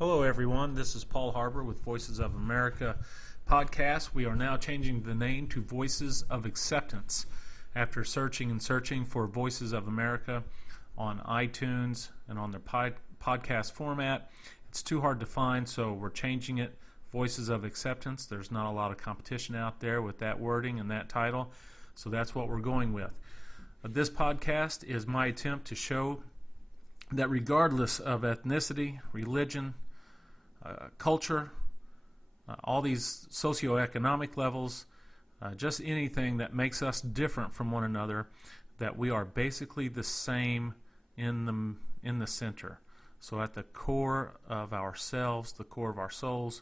Hello, everyone. This is Paul Harbour with Voices of America podcast. We are now changing the name to Voices of Acceptance. After searching and searching for Voices of America on iTunes and on their podcast format, it's too hard to find, so we're changing it Voices of Acceptance. There's not a lot of competition out there with that wording and that title, so that's what we're going with. This podcast is my attempt to show that regardless of ethnicity, religion, culture, all these socioeconomic levels, just anything that makes us different from one another, that we are basically the same in the center. So at the core of ourselves, the core of our souls,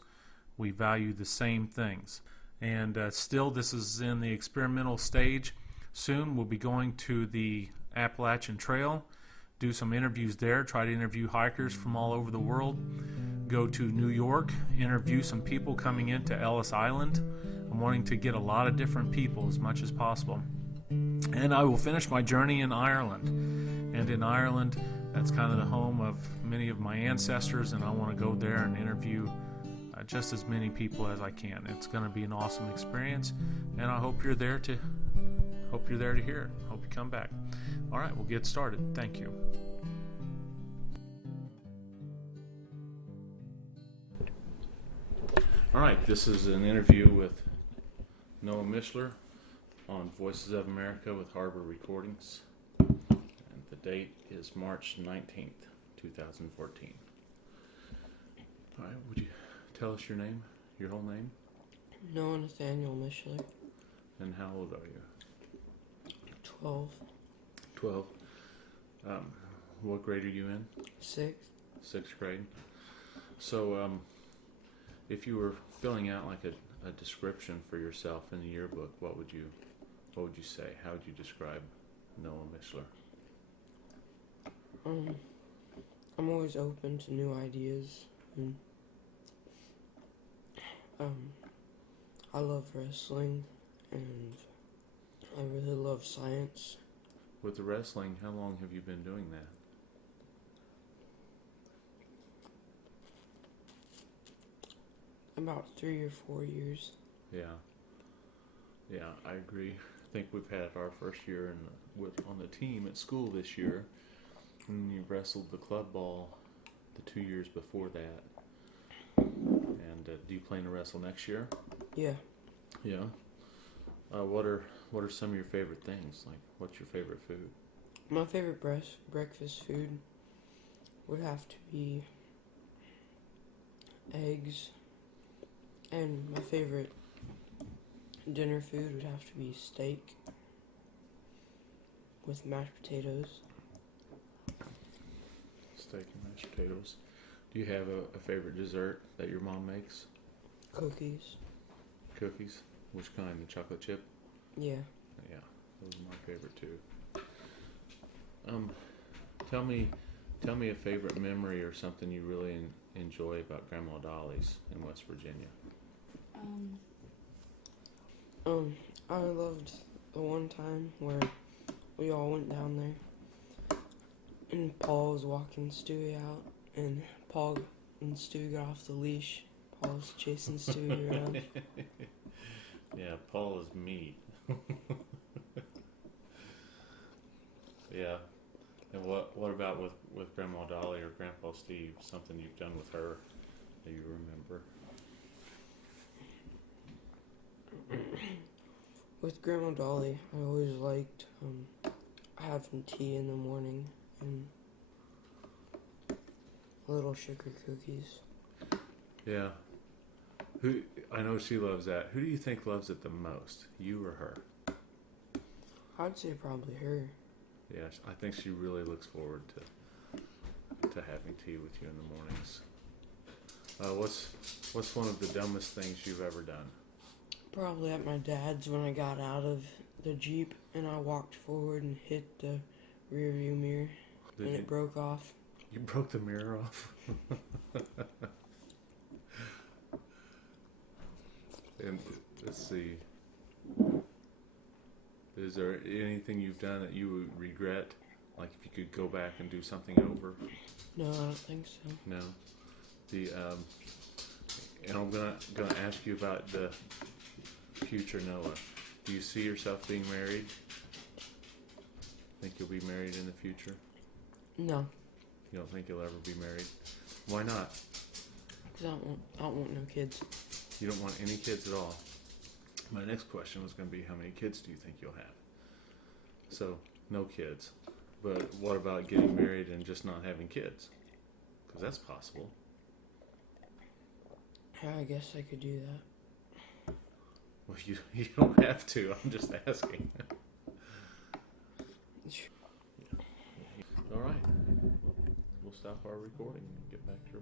we value the same things. And still, this is in the experimental stage. Soon we'll be going to the Appalachian Trail, do some interviews there, try to interview hikers from all over the world, go to New York, interview some people coming into Ellis Island. I'm wanting to get a lot of different people as much as possible. And I will finish my journey in Ireland. And in Ireland, that's kind of the home of many of my ancestors, and I want to go there and interview just as many people as I can. It's going to be an awesome experience, and I hope you're there to hear it. Hope you come back. All right, we'll get started. Thank you. All right, this is an interview with Noah Mishler on Voices of America with Harbour Recordings. And the date is March 19th, 2014. All right, would you tell us your name, your whole name? Noah Nathaniel Mishler. And how old are you? 12. 12. What grade are you in? 6th. 6th grade. So, if you were filling out like a description for yourself in the yearbook, what would you say? How would you describe Noah Mishler? I'm always open to new ideas, and I love wrestling, and I really love science. With the wrestling, how long have you been doing that? About 3 or 4 years. Yeah, I agree. I think we've had our first year on the team at school this year, and you wrestled the club ball the 2 years before that. And do you plan to wrestle next year? Yeah. Yeah. What are some of your favorite things? Like, what's your favorite food? My favorite breakfast food would have to be eggs, and my favorite dinner food would have to be steak with mashed potatoes. Steak and mashed potatoes. Do you have a favorite dessert that your mom makes? Cookies. Cookies? Which kind? The chocolate chip? Yeah. Yeah, those are my favorite too. Tell me a favorite memory or something you really enjoy about Grandma Dolly's in West Virginia. I loved the one time where we all went down there, and Paul was walking Stewie out, and Paul and Stewie got off the leash. Paul was chasing Stewie around. Yeah, Paul is meat. Yeah. And what about with Grandma Dolly or Grandpa Steve? Something you've done with her that you remember? With Grandma Dolly, I always liked having tea in the morning and little sugar cookies. Yeah. I know she loves that. Who do you think loves it the most, you or her? I'd say probably her. Yeah, I think she really looks forward to having tea with you in the mornings. What's one of the dumbest things you've ever done? Probably at my dad's when I got out of the Jeep and I walked forward and hit the rear view mirror and it broke off. You broke the mirror off? And let's see. Is there anything you've done that you would regret? Like if you could go back and do something over? No, I don't think so. No? The and I'm gonna ask you about the future, Noah. Do you see yourself being married? Think you'll be married in the future? No, You don't think you'll ever be married? Why not? because I don't want no kids. You don't want any kids at all. My next question was going to be, how many kids do you think you'll have? So, no kids. But what about getting married and just not having kids? Because that's possible. Yeah, I guess I could do that. Well, you don't have to. I'm just asking. All right. We'll stop our recording and get back to your